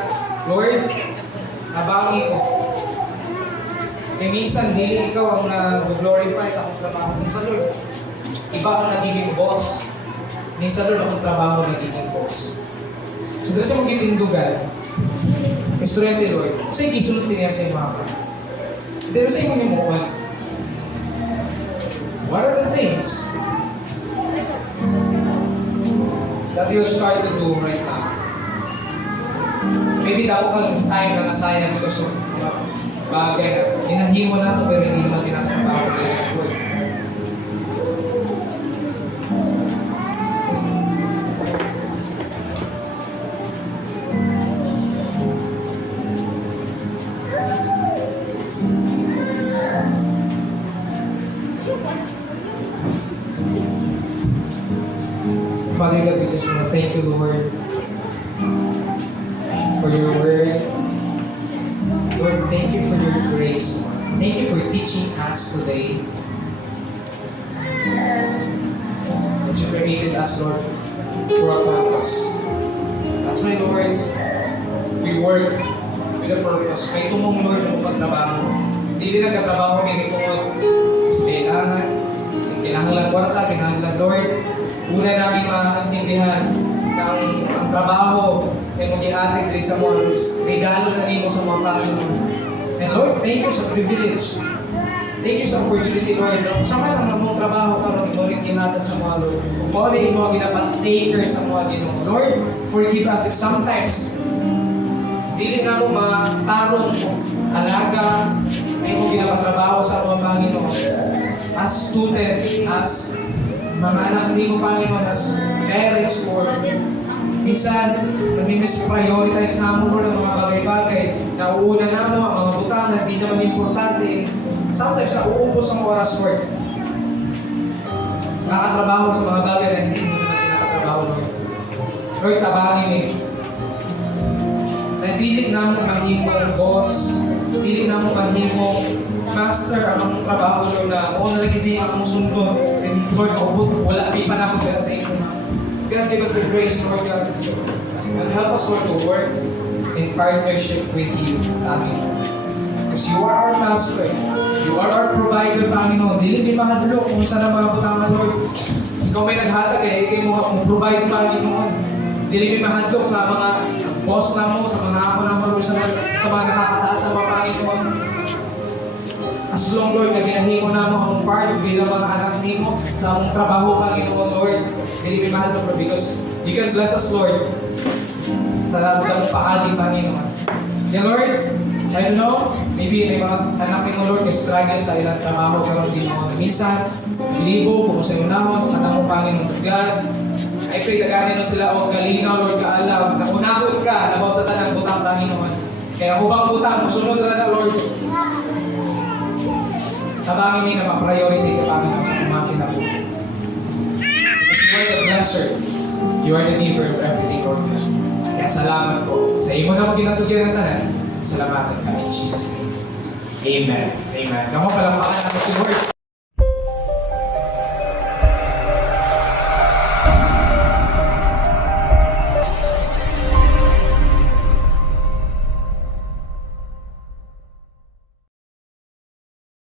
Lord, nabangi ko. Kaya minsan, dili ikaw ang nag-glorify sa akong trabaho. Minsan, Lord, iba ang nagiging boss. Minsan, Lord, akong trabaho nagiging boss. So, dahil sa mong gitindugan, istorya si Lord, so ikisunod niya sa mga pa. Dahil sa imong imuwan, what are the things that you start to do right now? Maybe dapat kang time na nasayang because of mga bagay na hinahimo na ito pero hindi naman pinakatabaho na yung Lord. Father God, we just want to thank you, Lord, for your word. Lord, thank you for your grace. Thank you for teaching us today. That you created us, Lord, for a purpose. That's why, Lord, we work with a purpose. May tumong, Lord, ng pagtrabaho. Hindi rin nagkatrabaho, may tungod. Mas kailangan lang kwarta, kailangan lang, Lord. Una namin maintindihan ng ang trabaho ay mag-iatid rin sa mga regalo na nimo sa mga Panginoon. And Lord, thank you sa privilege. Thank you sa opportunity, Lord. Sa man ang mong trabaho karon imo rin ginata sa mga Lord. Mo rin imo ginapat-taker sa mga Ginoo. Lord, forgive us if sometimes dili na mo matarong alaga ay mo ginapatrabaho sa mga Panginoon. As student, as mga anak hindi mo Panginoon, as parents, Lord. Minsan, nami-misprioritize na mo, Lord, ang mga bagay-bagay. Nauuna na mo, ang mga butang na hindi naman importante. Sometimes, nauubos ang oras, Lord. Nakatrabaho sa mga bagay na hindi mo naman pinakatrabaho, Lord. Lord, tabangin eh. Na dili na mo mahimong boss, dili na mo mahimong master ang trabaho, Lord, na o nalagiti ang mong sundo. And Lord, wala pa na ako sa inyo. God, give us the grace, Lord God. And help us, Lord, to work in partnership with you, Panginoon. Because you are our master. You are our provider, Panginoon. Dili may mahadlok kung saan ang mga butangan, Lord. Ikaw may naghatag eh, ikaw mo provide, Panginoon. Dili may mahadlok sa mga boss na mo, sa mga ako na mo, sa mga nakakataas na mga Panginoon. As long, Lord, na ginahimo na mo ang part bilang mga anak nimo sa among trabaho, Panginoon, Lord. Dili may mahal, Lord, because you can bless us, Lord, sa lahat ng paadi, Panginoon. Yeah, Lord, I don't know, maybe may mga anak nimo, Lord, na struggle sa ilang trabaho, pero hindi mo minsan, libo, kung sa unahon, sa kanang Panginoon, God, I pray na ganin mo sila o kalinaw, Lord, kaalam, na kunahon ka, nabaw sa tanang butang, Panginoon. Kaya ubang butang, musunod na, Lord, tabangin niyo na ma-priority ka Panginoon sa kumakin na po. Because you are the blesser. You are the giver of everything, Lord. Kaya salamat po. Sa imo na mo ginatugyan ng tanan, salamatan kami in Jesus' name. Amen. Amen. Kamu palakpakan natin si Lord.